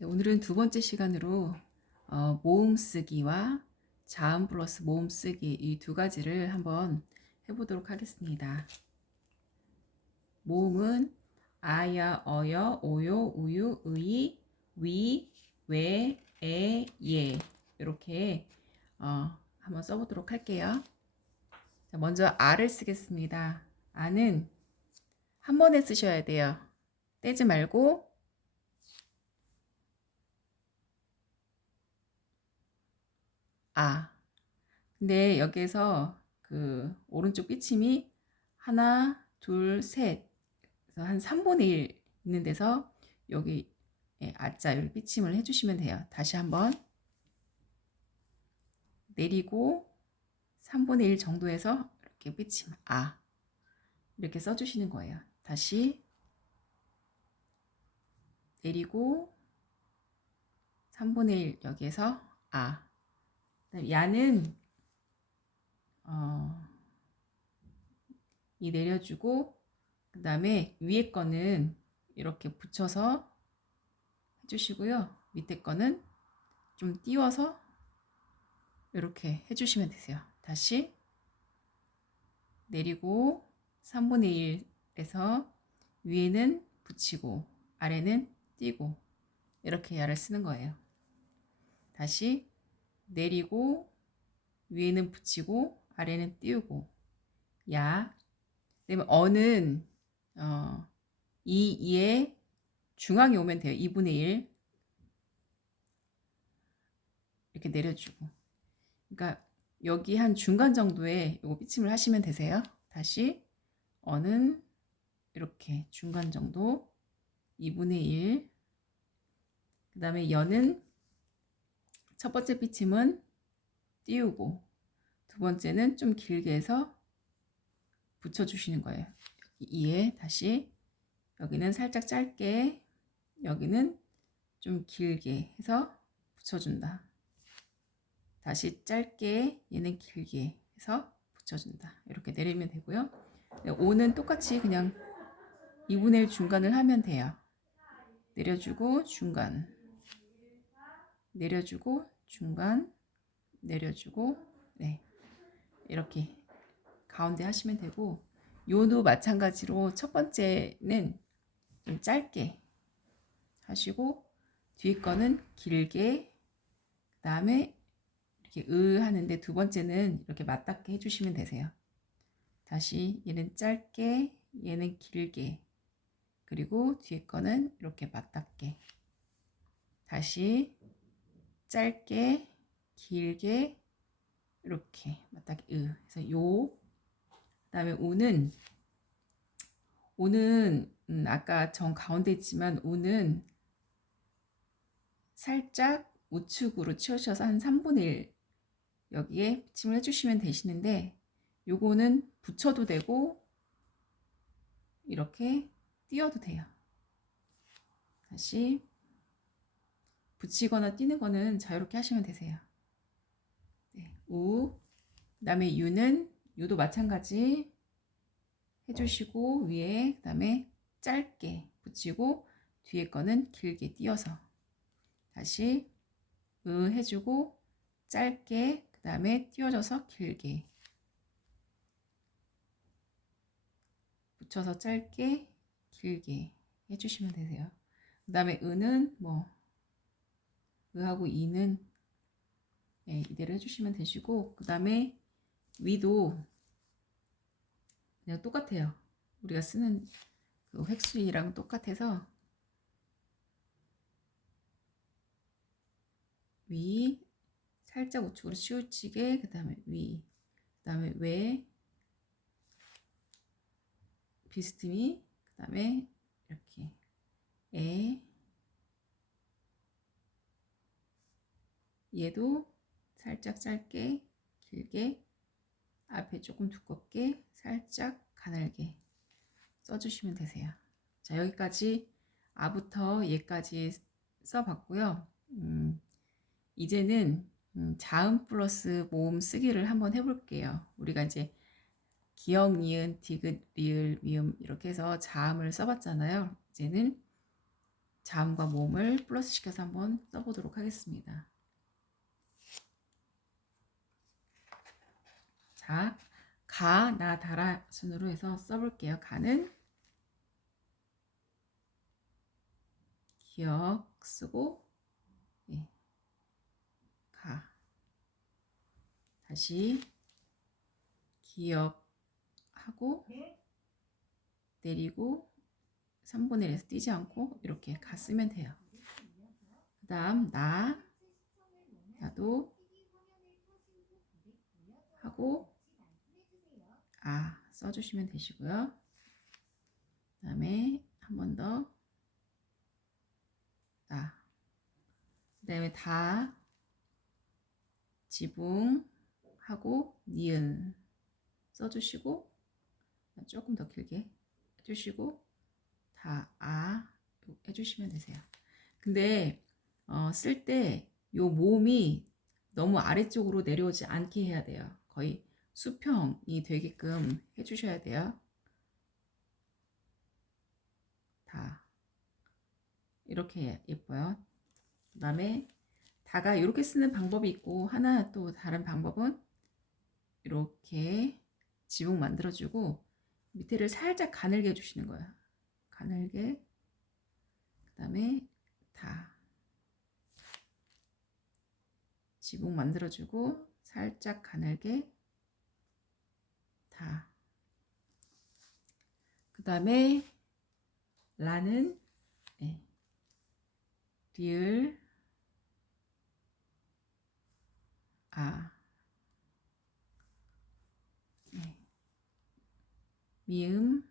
네, 오늘은 두 번째 시간으로 모음 쓰기와 자음 플러스 모음 쓰기 이 두 가지를 한번 해보도록 하겠습니다. 모음은 아야, 어여, 오요, 우유, 의, 위, 왜, 에, 예 이렇게 한번 써보도록 할게요. 자, 먼저 아를 쓰겠습니다. 아는 한 번에 쓰셔야 돼요. 떼지 말고 아. 근데 여기에서 그 오른쪽 삐침이 하나, 둘, 셋. 그래서 한 3분의 1 있는 데서 여기 아자 여기 삐침을 해주시면 돼요. 다시 한번 내리고 3분의 1 정도에서 이렇게 삐침 아 이렇게 써주시는 거예요. 다시 내리고 3분의 1 여기에서 아. 야는 이 내려주고 그 다음에 위에 거는 이렇게 붙여서 해주시고요. 밑에 거는 좀 띄워서 이렇게 해주시면 되세요. 다시 내리고 3분의 1에서 위에는 붙이고 아래는 띄고 이렇게 야를 쓰는 거예요. 다시 내리고 위에는 붙이고 아래는 띄우고 야. 그다음에 어는 이에 중앙에 오면 돼요. 2분의 1 이렇게 내려주고. 그러니까 여기 한 중간 정도에 요거 삐침을 하시면 되세요. 다시 어는 이렇게 중간 정도 2분의 1. 그 다음에 여는 첫 번째 삐침은 띄우고 두 번째는 좀 길게 해서 붙여주시는 거예요. 2에 다시 여기는 살짝 짧게 여기는 좀 길게 해서 붙여준다. 다시 짧게 얘는 길게 해서 붙여준다. 이렇게 내리면 되고요. 5는 똑같이 그냥 2분의 1 중간을 하면 돼요. 내려주고 중간 내려주고 중간 내려주고 네 이렇게 가운데 하시면 되고 요도 마찬가지로 첫 번째는 좀 짧게 하시고 뒤에 거는 길게 그 다음에 이렇게 하는데 두 번째는 이렇게 맞닿게 해주시면 되세요. 다시 얘는 짧게 얘는 길게 그리고 뒤에 거는 이렇게 맞닿게 다시 짧게 길게 이렇게 맞닿게 그래서 요 그다음에 오는 아까 정 가운데 있지만 오는 살짝 우측으로 치우셔서 한 3분의 1 여기에 붙임을 해주시면 되시는데 요거는 붙여도 되고 이렇게 띄어도 돼요. 다시 붙이거나 띄는 거는 자유롭게 하시면 되세요. 네, 우 그다음에 유도 마찬가지 해주시고 위에 그다음에 짧게 붙이고 뒤에 거는 길게 띄어서 다시 해주고 짧게 그 다음에 띄워져서 길게 붙여서 짧게 길게 해주시면 되세요. 그 다음에 은은 뭐 의하고 이는 이대로 해주시면 되시고 그 다음에 위도 그냥 똑같아요. 우리가 쓰는 그 획수이랑 똑같아서 위 살짝 우측으로 치우치게 그 다음에 위 그 다음에 외 비스듬히 그 다음에 이렇게 에 얘도 살짝 짧게 길게 앞에 조금 두껍게 살짝 가늘게 써주시면 되세요. 자 여기까지 아부터 얘까지 써봤고요. 이제는 자음 플러스 모음 쓰기를 한번 해볼게요. 우리가 이제 기역, 니은, 디귿, 리을, 미음 이렇게 해서 자음을 써봤잖아요. 이제는 자음과 모음을 플러스 시켜서 한번 써보도록 하겠습니다. 자, 가, 나, 다라 순으로 해서 써볼게요. 가는 기억 쓰고, 예, 가. 다시 기억하고 내리고 3분의 1에서 띄지 않고 이렇게 가 쓰면 돼요. 그 다음 나도 하고 써주시면 되시고요. 그 다음에 한 번 더 그 다음에 다 지붕하고 니은 써주시고 조금 더 길게 해주시고 해주시면 되세요. 근데 쓸 때 요 모음이 너무 아래쪽으로 내려오지 않게 해야 돼요. 거의 수평이 되게끔 해주셔야 돼요. 다 이렇게 예뻐요. 그 다음에 다가 이렇게 쓰는 방법이 있고 하나 또 다른 방법은 이렇게 지붕 만들어주고 밑에를 살짝 가늘게 해주시는 거예요. 가늘게. 그 다음에 다 지붕 만들어주고 살짝 가늘게 다. 그 다음에 라는 리을 미음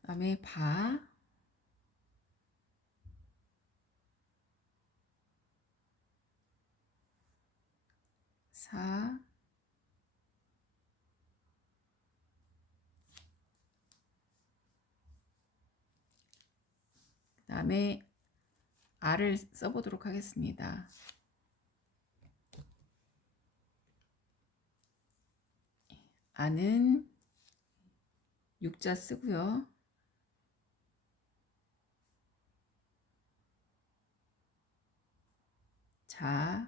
그 다음에 사 그 다음에 아를 써보도록 하겠습니다. 아는 육자 쓰고요. 자,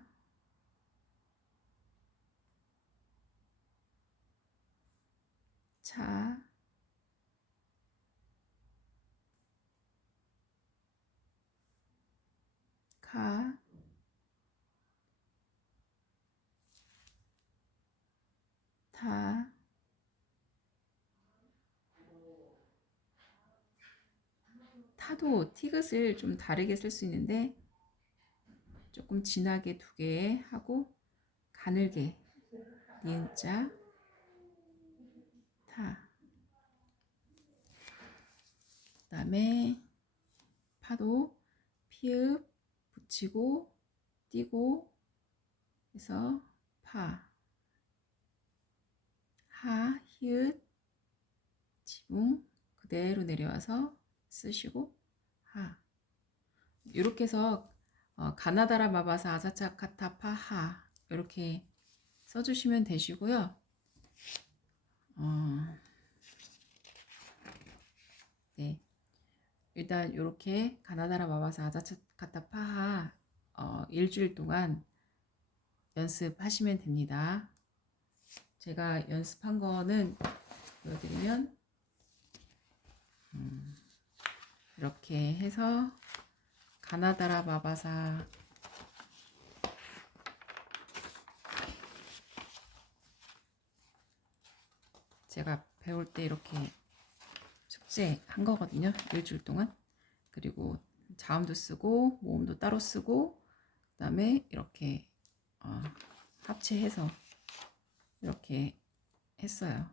차, 카, 타, 타도 티귿을 좀 다르게 쓸 수 있는데 조금 진하게 2개 하고 가늘게 니은자 타. 그 다음에 파도 피읍 붙이고 띄고 해서 파, 하, 히읗, 지붕 그대로 내려와서 쓰시고 하. 이렇게 해서 가나다라 마바사 아자차 카타 파하 이렇게 써주시면 되시고요. 네, 일단 이렇게 가나다라 마바사 아자차 카타 파하 일주일 동안 연습하시면 됩니다. 제가 연습한 거는 보여드리면 이렇게 해서 가나다라 마바사 제가 배울 때 이렇게 숙제한 거거든요. 일주일 동안. 그리고 자음도 쓰고 모음도 따로 쓰고 그 다음에 이렇게 합체해서 이렇게 했어요.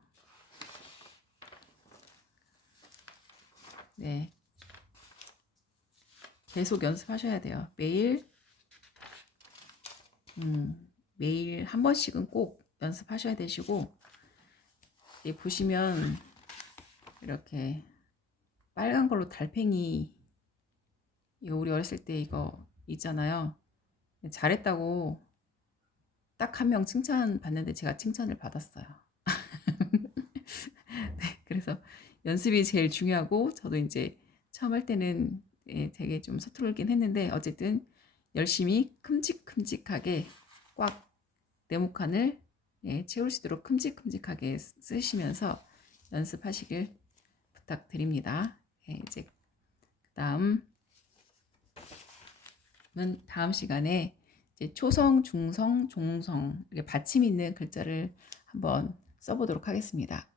네, 계속 연습하셔야 돼요. 매일 매일 한 번씩은 꼭 연습하셔야 되시고 보시면 이렇게 빨간 걸로 달팽이 이거 우리 어렸을 때 이거 있잖아요. 잘했다고 딱 한 명 칭찬 받는데 제가 칭찬을 받았어요. 연습이 제일 중요하고 저도 이제 처음 할 때는 예, 되게 좀 서툴긴 했는데 어쨌든 열심히 큼직큼직하게 꽉 네모칸을 예, 채울 수 있도록 큼직큼직하게 쓰시면서 연습하시길 부탁드립니다. 예, 이제 다음 시간에 이제 초성, 중성, 종성 이렇게 받침 있는 글자를 한번 써보도록 하겠습니다.